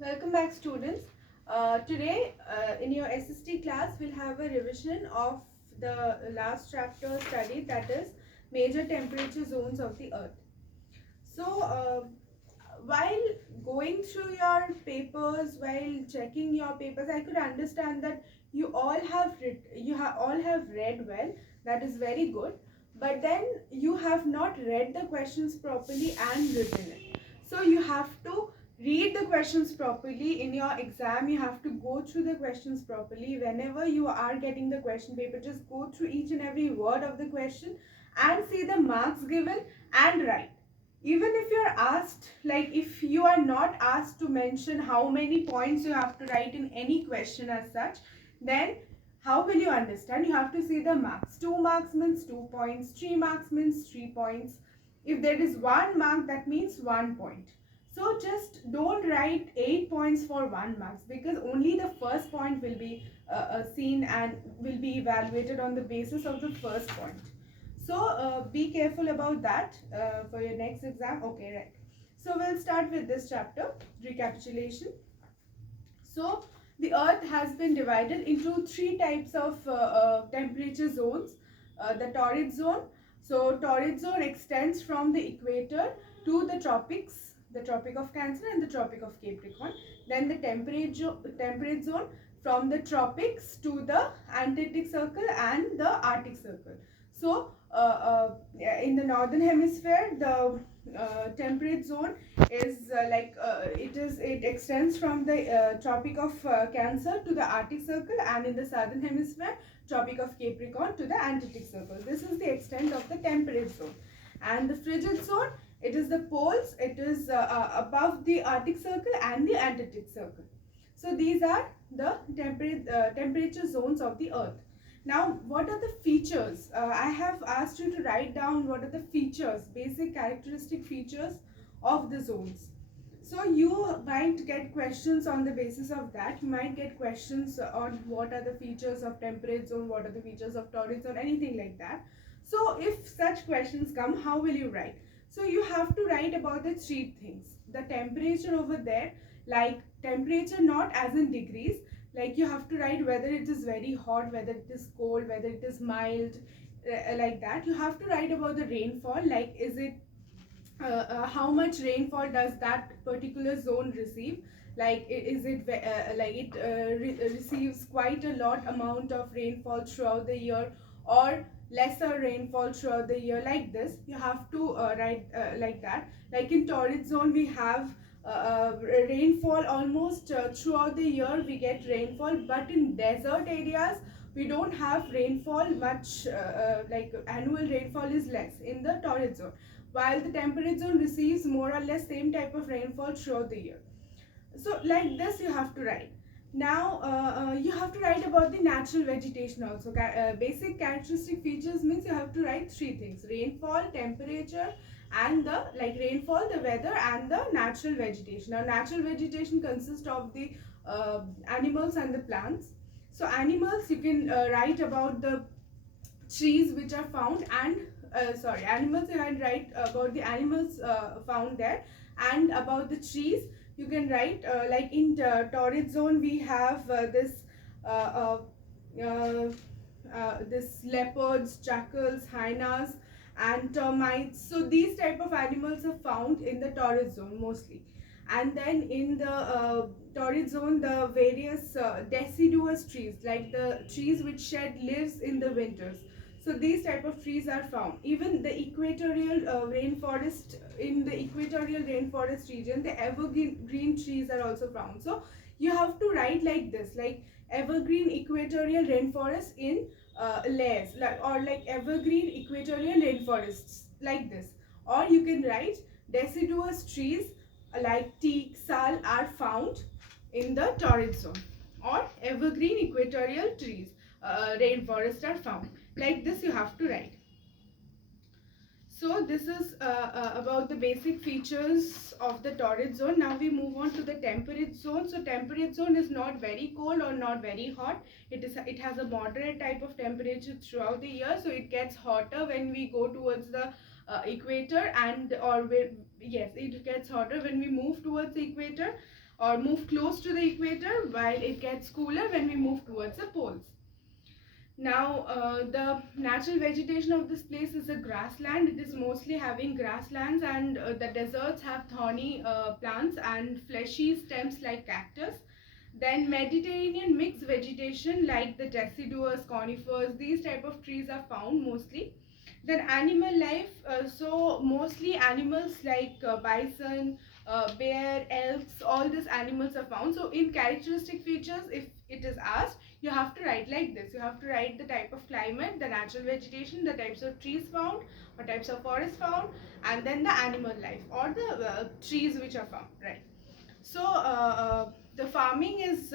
Welcome back, students. Today in your SST class we'll have a revision of the last chapter study, that is major temperature zones of the earth. So while going through your papers, while checking your papers, I could understand that you all have read well. That is very good, but then you have not read the questions properly and written it. So you have to read the questions properly in your exam. You have to go through the questions properly. Whenever you are getting the question paper, just go through each and every word of the question and see the marks given and write. Even if you're asked, like if you are not asked to mention how many points you have to write in any question as such, then how will you understand? You have to see the marks. 2 marks means 2 points, 3 marks means 3 points. If there is 1 mark, that means 1 point. So just don't write 8 points for 1 marks, because only the first point will be seen and will be evaluated on the basis of the first point. So be careful about that for your next exam. Okay, right. So we'll start with this chapter, recapitulation. So the earth has been divided into 3 types of temperature zones. The torrid zone. So torrid zone extends from the equator to the tropics, the Tropic of Cancer and the Tropic of Capricorn. Then the temperate zone from the tropics to the Antarctic Circle and the Arctic Circle. So in the northern hemisphere, the temperate zone is it extends from the Tropic of Cancer to the Arctic Circle, and in the southern hemisphere, Tropic of Capricorn to the Antarctic Circle. This is the extent of the temperate zone. And the frigid zone, it is the poles. It is above the Arctic Circle and the Antarctic Circle. So these are the temperature zones of the earth. Now, what are the features? I have asked you to write down what are the features, basic characteristic features of the zones. So you might get questions on the basis of that. You might get questions on what are the features of temperate zone, what are the features of torrid zone, anything like that. So if such questions come, how will you write? So you have to write about the 3 things. The temperature over there, like temperature not as in degrees, like you have to write whether it is very hot, whether it is cold, whether it is mild, like that. You have to write about the rainfall, like is it how much rainfall does that particular zone receive, like is it receives quite a lot amount of rainfall throughout the year, or lesser rainfall throughout the year. Like this you have to write like that. Like in torrid zone we have rainfall almost throughout the year. We get rainfall, but in desert areas we don't have rainfall much. Like annual rainfall is less in the torrid zone, while the temperate zone receives more or less same type of rainfall throughout the year. So like this you have to write. Now you have to write about the natural vegetation also. Basic characteristic features means you have to write 3 things: rainfall, temperature, and the rainfall, the weather, and the natural vegetation. Now natural vegetation consists of the animals and the plants. So animals, you can write about the trees which are found, and animals, you can write about the animals found there, and about the trees you can write like in torrid zone we have uh, uh, this leopards, jackals, hyenas, and termites. So these type of animals are found in the torrid zone mostly. And then in the torrid zone, the various deciduous trees, like the trees which shed leaves in the winters, so these type of trees are found. Even the equatorial rainforest, in the equatorial rainforest region, the evergreen trees are also found. So you have to write like this, like evergreen equatorial rainforest in layers, or like evergreen equatorial rainforests, like this. Or you can write deciduous trees like teak, sal are found in the torrid zone, or evergreen equatorial trees, rainforests are found. Like this you have to write. So this is about the basic features of the torrid zone. Now we move on to the temperate zone. So temperate zone is not very cold or not very hot. It has a moderate type of temperature throughout the year. So it gets hotter when we go towards the equator, and or yes, it gets hotter when we move towards the equator. or move close to the equator, while it gets cooler when we move towards the poles. Now, the natural vegetation of this place is a grassland. It is mostly having grasslands, and the deserts have thorny plants and fleshy stems like cactus. Then Mediterranean mixed vegetation like the deciduous, conifers, these type of trees are found mostly. Then animal life, so mostly animals like bison, bear, elks, all these animals are found. So in characteristic features, if it is asked, you have to write like this. You have to write the type of climate, the natural vegetation, the types of trees found, or types of forests found, and then the animal life or the trees which are found, right? So the farming is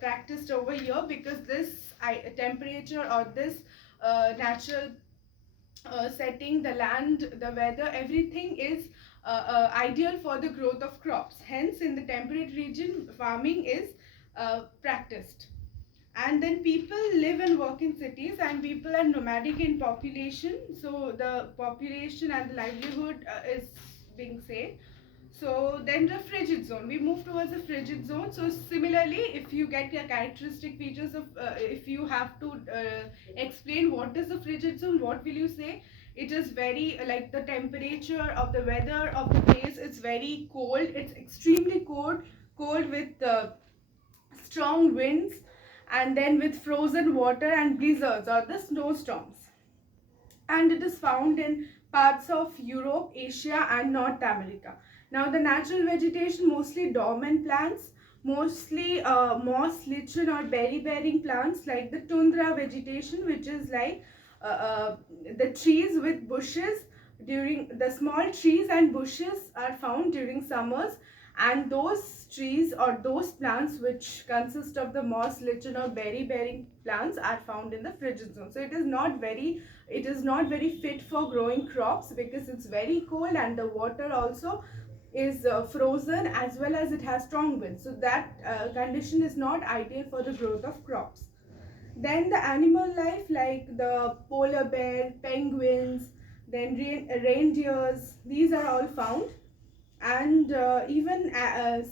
practiced over here because this temperature or this natural setting, the land, the weather, everything is ideal for the growth of crops. Hence, in the temperate region, farming is practiced. And then people live and work in cities, and people are nomadic in population. So the population and the livelihood is being said. So then the frigid zone, we move towards the frigid zone. So similarly, if you get your characteristic features of, if you have to explain what is the frigid zone, what will you say? It is very like the temperature of the weather of the place is very cold. It's extremely cold with strong winds, and then with frozen water and blizzards or the snowstorms. And it is found in parts of Europe, Asia, and North America. Now, the natural vegetation, mostly dormant plants, mostly moss, lichen, or berry-bearing plants, like the tundra vegetation, which is like the trees with bushes. During the small trees and bushes are found during summers, and those trees or those plants which consist of the moss, lichen, or berry-bearing plants are found in the frigid zone. So it is not very fit for growing crops because it's very cold, and the water also is frozen, as well as it has strong winds. So that condition is not ideal for the growth of crops. Then the animal life, like the polar bear, penguins, then reindeers, these are all found. And even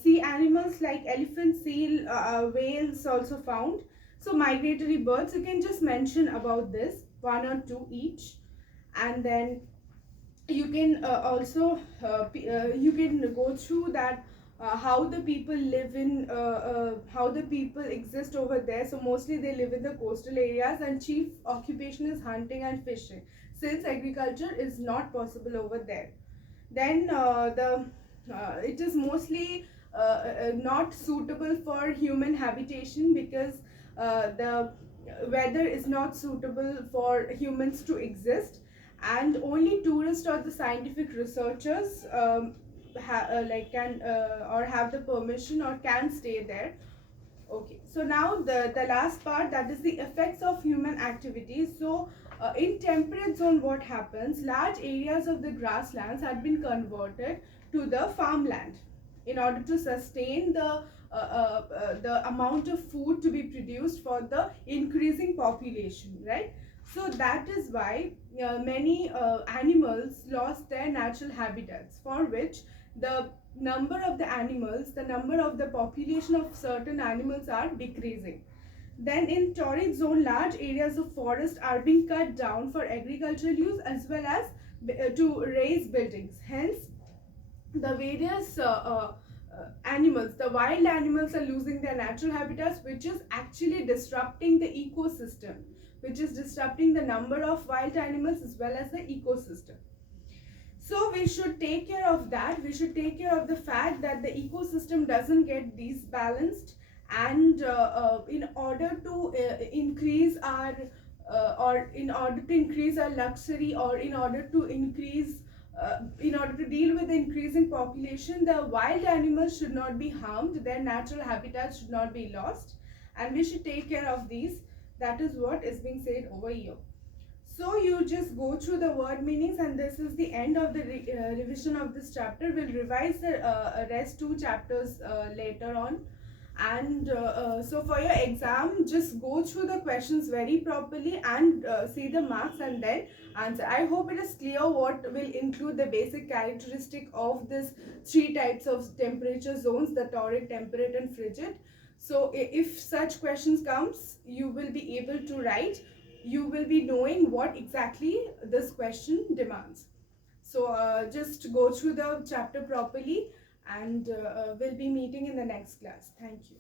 sea animals like elephant, seal, whales also found. So migratory birds, you can just mention about this, one or two each. And then you can also you can go through that how the people live in how the people exist over there. So mostly they live in the coastal areas, and chief occupation is hunting and fishing, since agriculture is not possible over there. Then the it is mostly not suitable for human habitation because the weather is not suitable for humans to exist, and only tourists or the scientific researchers like can or have the permission or can stay there. Okay, so now the last part, that is the effects of human activities. So in temperate zone, what happens, large areas of the grasslands had been converted to the farmland in order to sustain the amount of food to be produced for the increasing population, right? So that is why many animals lost their natural habitats, for which the number of the animals, the number of the population of certain animals are decreasing. Then in torrid zone, large areas of forest are being cut down for agricultural use, as well as to raise buildings. Hence, the various animals, the wild animals, are losing their natural habitats, which is actually disrupting the ecosystem, which is disrupting the number of wild animals as well as the ecosystem. So we should take care of that. We should take care of the fact that the ecosystem doesn't get disbalanced, and in order to increase our or in order to increase our luxury, or in order to increase in order to deal with the increasing population, the wild animals should not be harmed, their natural habitats should not be lost, and we should take care of these. That is what is being said over here. So you just go through the word meanings, and this is the end of the revision of this chapter. We'll revise the rest two chapters later on. And so for your exam, just go through the questions very properly and see the marks and then answer. I hope it is clear what will include the basic characteristic of this three types of temperature zones, the torrid, temperate and frigid. So if such questions comes, you will be able to write, you will be knowing what exactly this question demands. So just go through the chapter properly, and we'll be meeting in the next class. Thank you.